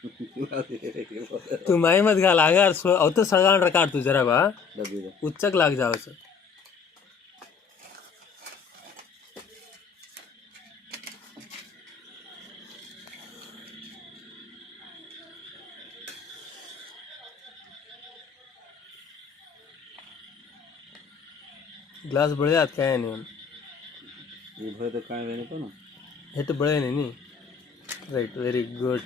तू मैं मत घाल अगर तो सगान रकाट तू जरा बा उच्चक लाग जाओ सर ग्लास बड़े हाथ क्या है नहीं ये भरे तो कहाँ रहने तो ना हिट बड़े नहीं राइट वेरी गुड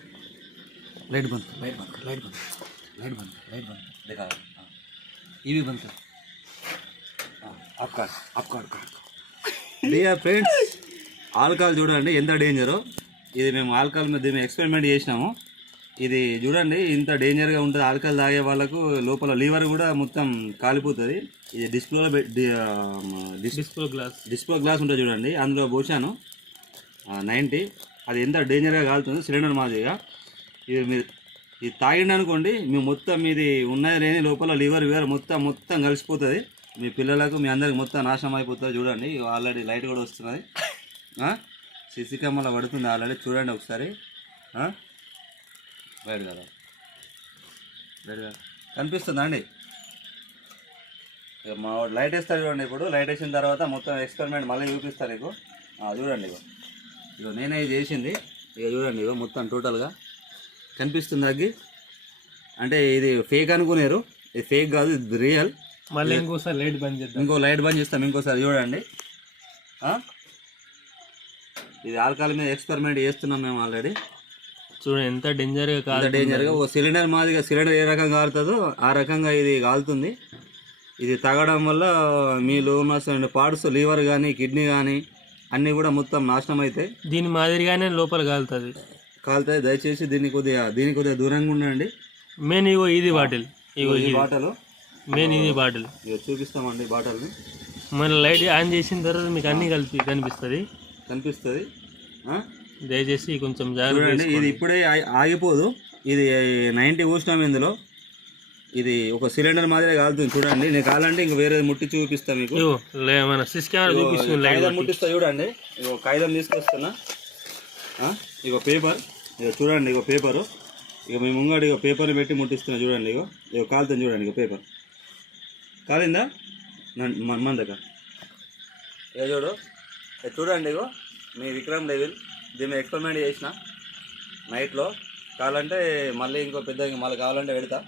लाइट बंद कर लाइट बंद कर लाइट बंद लाइट बंद लाइट बंद देखा ये भी बंद कर आपका డియర్ ఫ్రెండ్స్ ఆల్కహాల్ చూడండి ఎంత డేంజరో ఇది మేము ఆల్కహాల్ మీద మేము ఎక్స్పెరిమెంట్ చేసినాము ఇది చూడండి ఇంత డేంజర్గా ఉంటుంది ఆల్కహాల్ తాగే వాళ్ళకు లోపల లివర్ కూడా మొత్తం కాలిపోతుంది ఇది డిస్ప్లో గ్లాస్ ఉంటుంది చూడండి అందులో పోసాను 90 అది ఎంత డేంజర్గా కాలుతుంది సిలిండర్ మాదిరిగా ఇది మీరు ఇది తాగిండి అనుకోండి మేము మొత్తం ఇది ఉన్నది లేని లోపల లివర్ మొత్తం కలిసిపోతుంది మీ పిల్లలకు మీ అందరికి మొత్తం నాశనం అయిపోతుంది చూడండి ఆల్రెడీ లైట్ కూడా వస్తున్నది సిసి కెమెరా పడుతుంది ఆల్రెడీ చూడండి ఒకసారి బయట కదా కనిపిస్తుందా అండి మా లైట్ వేస్తారు చూడండి ఇప్పుడు లైట్ వేసిన తర్వాత మొత్తం ఎక్స్పెరిమెంట్ మళ్ళీ చూపిస్తారు నీకు చూడండి ఇగో నేనే ఇది చేసింది ఇక చూడండి ఇగో మొత్తం టోటల్గా కనిపిస్తుంది అగ్గి అంటే ఇది ఫేక్ అనుకునేరు ఇది ఫేక్ కాదు ఇది రియల్ మళ్ళీ ఇంకోసారి లైట్ బంద్ చేద్దాం ఇంకో లైట్ బంద్ చేస్తాం ఇంకోసారి చూడండి ఇది ఆల్కహాల్ మీద ఎక్స్పెరిమెంట్ చేస్తున్నాం మేము ఆల్రెడీ చూడండి ఎంత డేంజర్గా కాదు డేంజర్గా ఓ సిలిండర్ మాదిరిగా సిలిండర్ ఏ రకంగా కాలుతుందో ఆ రకంగా ఇది కాలుతుంది ఇది తాగడం వల్ల మీలో ఉన్న పార్ట్స్ లివర్ కానీ కిడ్నీ కానీ అన్నీ కూడా మొత్తం నాశనం అవుతాయి దీని మాదిరిగానే లోపల కాలుతుంది దయచేసి దీనికి కొద్దిగా దూరంగా ఉండండి మెయిన్ ఇగో ఇది బాటిల్ ఇగో ఈ బాటలు మెయిన్ ఇది బాటిల్ ఇగో చూపిస్తామండి బాటల్ని మన లైట్ ఆన్ చేసిన తర్వాత మీకు అన్నీ కనిపిస్తుంది దయచేసి కొంచెం జాగ్రత్త ఇది ఇప్పుడే ఆగిపోదు ఇది 90 పోసినాం ఇందులో ఇది ఒక సిలిండర్ మాదిరే కాలుతుంది చూడండి నేను కావాలంటే ఇంక వేరే ముట్టి చూపిస్తాను మీకు మన సిస్ కెమెరా చూపిస్తుంది కాగితం ముట్టిస్తా చూడండి ఇగో కాగితం తీసుకొస్తున్నా ఇగో పేపర్ ఇగో చూడండి ఇగో పేపరు ఇక మీ ముంగడు ఇగో పేపర్ని పెట్టి ముట్టిస్తున్నా చూడండి ఇగో కాలుతుంది చూడండి ఇగో పేపర్ కాలిందా మన దగ్గర ఇక చూడండి ఇగో మీ విక్రమ్ లెవెల్ దీన్ని ఎక్స్పెరిమెంట్ చేసిన నైట్లో కావాలంటే మళ్ళీ ఇంకో పెద్ద మళ్ళీ కావాలంటే పెడతా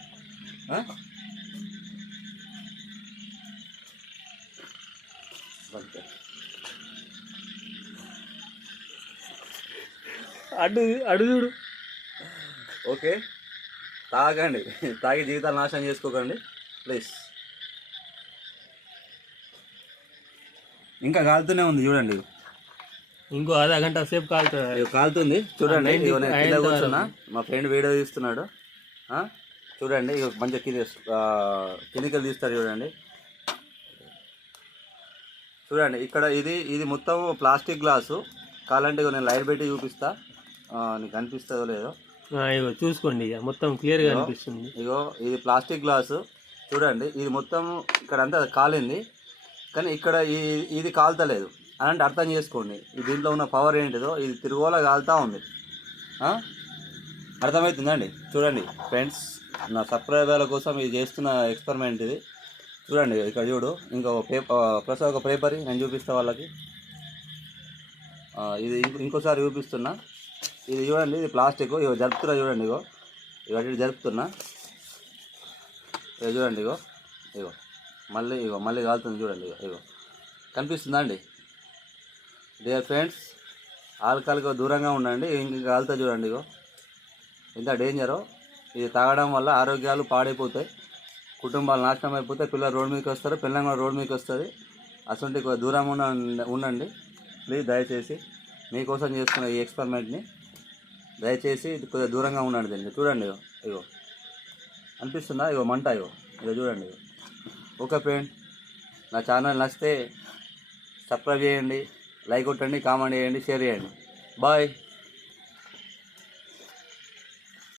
అడుగుడు ఓకే తాగండి తాగి జీవితాలు నాశనం చేసుకోకండి ప్లీజ్ ఇంకా కాలుతూనే ఉంది చూడండి ఇంకో అర్ధ గంట సేపు కాలుతుంది చూడండి కూర్చున్నా మా ఫ్రెండ్ వీడియో తీస్తున్నాడు చూడండి ఇక మంచిగా కెమికల్ తీస్తారు చూడండి ఇక్కడ ఇది మొత్తం ప్లాస్టిక్ గ్లాసు కావాలంటే నేను లైట్ పెట్టి చూపిస్తా నీకు కనిపిస్తుందో లేదో ఇగో చూసుకోండి ఇక మొత్తం క్లియర్గా కనిపిస్తుంది ఇగో ఇది ప్లాస్టిక్ గ్లాసు చూడండి ఇది మొత్తం ఇక్కడ అంతా కాలింది కానీ ఇక్కడ ఇది కాలుతలేదు అని అంటే అర్థం చేసుకోండి దీంట్లో ఉన్న పవర్ ఏంటిదో ఇది తిరుగులా కాలుతూ ఉంది అర్థమవుతుందండి చూడండి ఫ్రెండ్స్ నా సబ్స్క్రైబర్ల కోసం ఇది చేస్తున్న ఎక్స్పెరిమెంట్ ఇది చూడండి ఇక్కడ చూడు ఇంకో ప్లస్ ఒక పేపర్ నేను చూపిస్తా వాళ్ళకి ఇది ఇంకోసారి చూపిస్తున్నా ఇది చూడండి ఇది ప్లాస్టిక్ ఇగో జరుపుతున్నా చూడండి ఇగో అటు జరుపుతున్నా చూడండి ఇగో మళ్ళీ కాలుతుంది చూడండి ఇగో కనిపిస్తుందా అండి డియర్ ఫ్రెండ్స్ ఆల్కహాల్కి దూరంగా ఉండండి ఇంక కాలుతా చూడండి ఇగో ఎంత డేంజరో ఇది తాగడం వల్ల ఆరోగ్యాలు పాడైపోతాయి కుటుంబాలు నాశనం అయిపోతాయి పిల్లలు రోడ్డు మీదకి వస్తారు పిల్లలు కూడా రోడ్డు మీదకి వస్తుంది అసలు కొద్దిగా దూరంగా ఉండండి ప్లీజ్ దయచేసి మీకోసం చేసుకున్న ఈ ఎక్స్పెరిమెంట్ని దయచేసి కొద్దిగా దూరంగా ఉండండి దీన్ని చూడండి ఇగో అనిపిస్తుందా ఇగో మంట ఇగో చూడండి ఓకే ఫ్రెండ్ నా ఛానల్ నచ్చితే సబ్స్క్రైబ్ చేయండి లైక్ కొట్టండి కామెంట్ చేయండి షేర్ చేయండి బాయ్